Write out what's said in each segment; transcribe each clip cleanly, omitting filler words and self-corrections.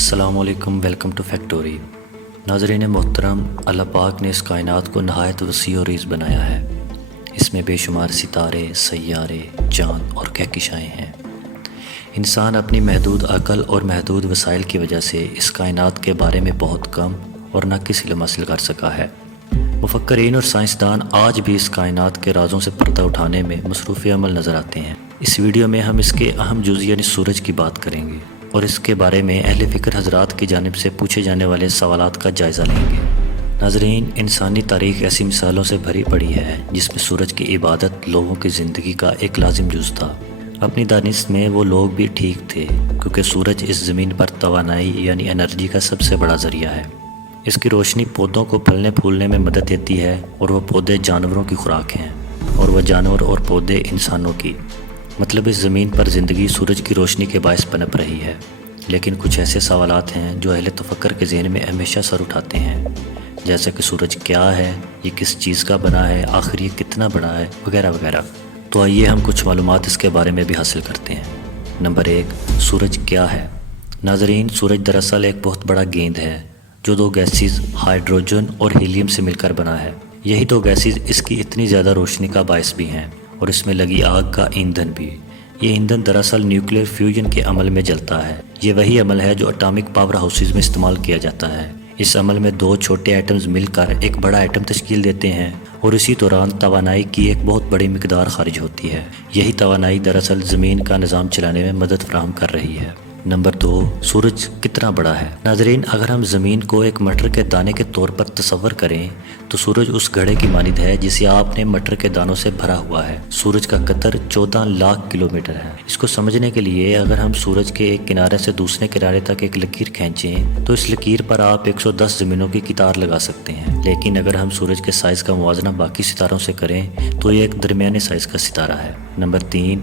السلام علیکم، welcome to فیکٹوری۔ ناظرین محترم، اللہ پاک نے اس کائنات کو نہایت وسیع و ریز بنایا ہے۔ اس میں بے شمار ستارے، سیارے، چاند اور کہکشائیں ہیں۔ انسان اپنی محدود عقل اور محدود وسائل کی وجہ سے اس کائنات کے بارے میں بہت کم اور ناقص علم حاصل کر سکا ہے۔ مفکرین اور سائنسدان آج بھی اس کائنات کے رازوں سے پردہ اٹھانے میں مصروف عمل نظر آتے ہیں۔ اس ویڈیو میں ہم اس کے اہم جزو یعنی سورج کی بات کریں گے اور اس کے بارے میں اہل فکر حضرات کی جانب سے پوچھے جانے والے سوالات کا جائزہ لیں گے۔ ناظرین، انسانی تاریخ ایسی مثالوں سے بھری پڑی ہے جس میں سورج کی عبادت لوگوں کی زندگی کا ایک لازم جز تھا۔ اپنی دانست میں وہ لوگ بھی ٹھیک تھے کیونکہ سورج اس زمین پر توانائی یعنی انرجی کا سب سے بڑا ذریعہ ہے۔ اس کی روشنی پودوں کو پھلنے پھولنے میں مدد دیتی ہے اور وہ پودے جانوروں کی خوراک ہیں اور وہ جانور اور پودے انسانوں کی۔ مطلب اس زمین پر زندگی سورج کی روشنی کے باعث پنپ رہی ہے۔ لیکن کچھ ایسے سوالات ہیں جو اہل تفکر کے ذہن میں ہمیشہ سر اٹھاتے ہیں، جیسے کہ سورج کیا ہے، یہ کس چیز کا بنا ہے، آخر یہ کتنا بڑا ہے، وغیرہ وغیرہ۔ تو آئیے ہم کچھ معلومات اس کے بارے میں بھی حاصل کرتے ہیں۔ نمبر 1، سورج کیا ہے؟ ناظرین، سورج دراصل ایک بہت بڑا گیند ہے جو دو گیسز ہائیڈروجن اور ہیلیم سے مل کر بنا ہے۔ یہی دو گیسز اس کی اتنی زیادہ روشنی کا باعث بھی ہیں اور اس میں لگی آگ کا ایندھن بھی۔ یہ ایندھن دراصل نیوکلیئر فیوژن کے عمل میں جلتا ہے۔ یہ وہی عمل ہے جو اٹامک پاور ہاؤسز میں استعمال کیا جاتا ہے۔ اس عمل میں دو چھوٹے ایٹمز مل کر ایک بڑا ایٹم تشکیل دیتے ہیں اور اسی دوران توانائی کی ایک بہت بڑی مقدار خارج ہوتی ہے۔ یہی توانائی دراصل زمین کا نظام چلانے میں مدد فراہم کر رہی ہے۔ نمبر 2، سورج کتنا بڑا ہے؟ ناظرین، اگر ہم زمین کو ایک مٹر کے دانے کے طور پر تصور کریں تو سورج اس گھڑے کی مانند ہے جسے آپ نے مٹر کے دانوں سے بھرا ہوا ہے۔ سورج کا قطر 14 لاکھ کلومیٹر ہے۔ اس کو سمجھنے کے لیے اگر ہم سورج کے ایک کنارے سے دوسرے کنارے تک ایک لکیر کھینچیں تو اس لکیر پر آپ 110 زمینوں کی قطار لگا سکتے ہیں۔ لیکن اگر ہم سورج کے سائز کا موازنہ باقی ستاروں سے کریں تو یہ ایک درمیانے سائز کا ستارہ ہے۔ نمبر 3،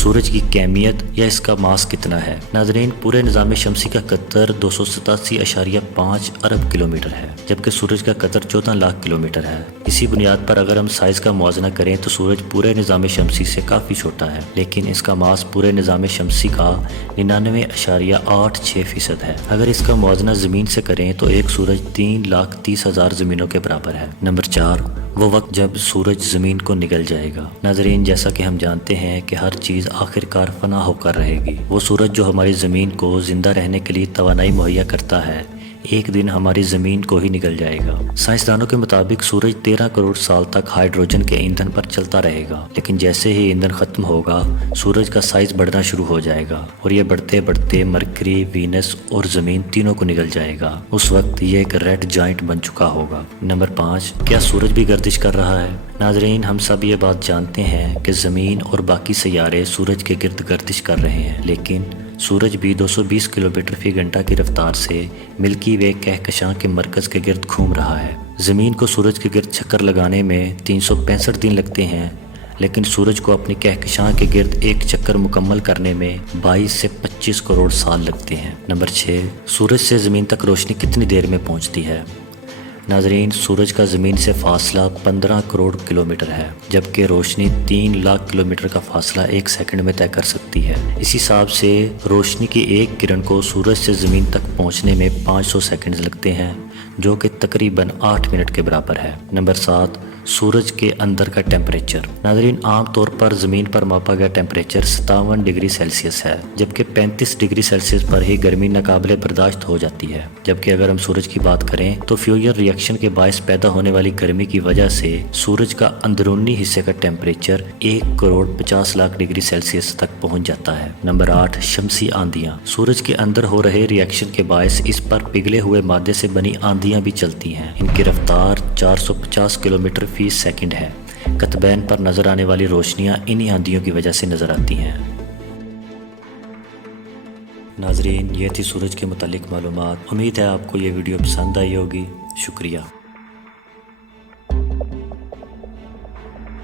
سورج کی کمیت یا اس کا ماس کتنا ہے؟ ناظرین، پورے نظام شمسی کا قطر 287.5 ارب کلومیٹر ہے جبکہ سورج کا قطر 14 لاکھ کلومیٹر ہے۔ اسی بنیاد پر اگر ہم سائز کا موازنہ کریں تو سورج پورے نظام شمسی سے کافی چھوٹا ہے، لیکن اس کا ماس پورے نظام شمسی کا 99.86% ہے۔ اگر اس کا موازنہ زمین سے کریں تو ایک سورج 3,30,000 زمینوں کے برابر ہے۔ نمبر 4، وہ وقت جب سورج زمین کو نگل جائے گا۔ ناظرین، جیسا کہ ہم جانتے ہیں کہ ہر چیز آخرکار فنا ہو کر رہے گی۔ وہ سورج جو ہماری زمین کو زندہ رہنے کے لیے توانائی مہیا کرتا ہے، ایک دن ہماری زمین کو ہی نگل جائے گا۔ سائنسدانوں کے مطابق سورج 13 کروڑ سال تک ہائیڈروجن کے ایندھن پر چلتا رہے گا، لیکن جیسے ہی ایندھن ختم ہوگا سورج کا سائز بڑھنا شروع ہو جائے گا اور یہ بڑھتے بڑھتے مرکری، وینس اور زمین تینوں کو نگل جائے گا۔ اس وقت یہ ایک ریڈ جائنٹ بن چکا ہوگا۔ نمبر 5، کیا سورج بھی گردش کر رہا ہے؟ ناظرین، ہم سب یہ بات جانتے ہیں کہ زمین اور باقی سیارے سورج کے گرد گردش کر رہے ہیں، لیکن سورج بھی 220 کلومیٹر فی گھنٹہ کی رفتار سے ملکی وے کہکشاں کے مرکز کے گرد گھوم رہا ہے۔ زمین کو سورج کے گرد چکر لگانے میں 365 دن لگتے ہیں، لیکن سورج کو اپنی کہکشاں کے گرد ایک چکر مکمل کرنے میں 22 سے 25 کروڑ سال لگتے ہیں۔ نمبر 6، سورج سے زمین تک روشنی کتنی دیر میں پہنچتی ہے؟ ناظرین، سورج کا زمین سے فاصلہ 15 کروڑ کلومیٹر ہے جبکہ روشنی 3 لاکھ کلومیٹر کا فاصلہ 1 سیکنڈ میں طے کر سکتی ہے۔ اس حساب سے روشنی کی ایک کرن کو سورج سے زمین تک پہنچنے میں 500 سیکنڈز لگتے ہیں، جو کہ تقریباً 8 منٹ کے برابر ہے۔ نمبر 7، سورج کے اندر کا ٹیمپریچر۔ ناظرین، عام طور پر زمین پر ماپا گیا ٹیمپریچر 57 ڈگری سیلسیس ہے جبکہ 35 ڈگری سیلسیس پر ہی گرمی ناقابل برداشت ہو جاتی ہے۔ جبکہ اگر ہم سورج کی بات کریں تو فیوژن ریئیکشن کے باعث پیدا ہونے والی گرمی کی وجہ سے سورج کا اندرونی حصے کا temperature 1 crore 50 lakh degree Celsius تک پہنچ جاتا ہے۔ نمبر 8، شمسی آندیاں۔ سورج کے اندر ہو رہے ریئیکشن کے باعث اس پر پگھلے ہوئے مادے سے بنی آندیاں بھی چلتی ہیں۔ ان کی رفتار 450 کلومیٹر فی سیکنڈ ہے۔ قطبین پر نظر آنے والی روشنیاں انہی آندھیوں کی وجہ سے نظر آتی ہیں۔ ناظرین، یہ تھی سورج کے متعلق معلومات۔ امید ہے آپ کو یہ ویڈیو پسند آئی ہوگی۔ شکریہ۔